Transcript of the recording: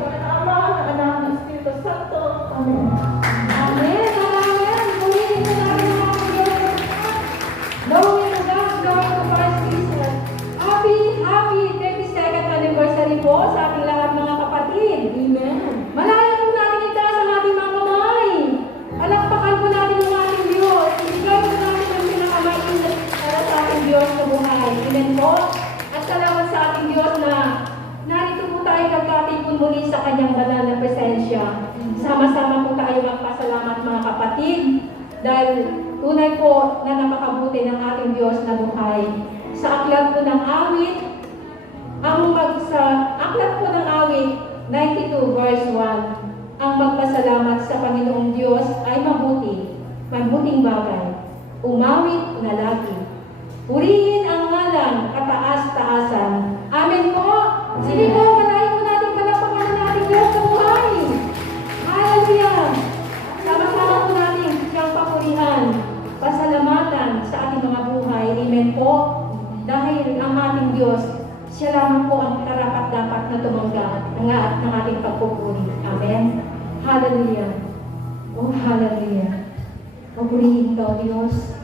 Sa Ama, ng Anak, ng Espiritu Santo. Amen. Amen. Amen. Purihin po natin ang ating Diyos. Glory to God. Glory to Christ Jesus. Happy 32nd anniversary po sa ating lahat mga kapatid. Amen. Malayan po natin itaas ang ating mga kamay. Palakpakan po natin ang ating Diyos. Ibigay po natin ang pinakamainit para sa ating Diyos sa buhay. Amen po. At salamat sa ating Diyos na narito po tayo nagkatipon muli sa kanyang banal na presensya. Sama-sama po tayo magpasalamat mga kapatid dahil tunay po na napakabuti ng ating Diyos na buhay. Sa aklat po ng awit, sa aklat po ng awit 92 verse 1, ang magpasalamat sa Panginoong Diyos ay mabuting bagay, umawit na lagi. Purihin ang ngalan kataas-taasan. Amen po. Sige po, patayin po natin palakpakan ng ating Diyos sa buhay. Hallelujah. Sama-sama po natin siyang papurihan, pasalamatan sa ating mga buhay. Amen po. Dahil ang ating Diyos, siya lamang po ang karapat-dapat na tumanggap ng ating pagpupuri. Amen. Hallelujah. Oh, hallelujah. Papurihin ka, O Diyos.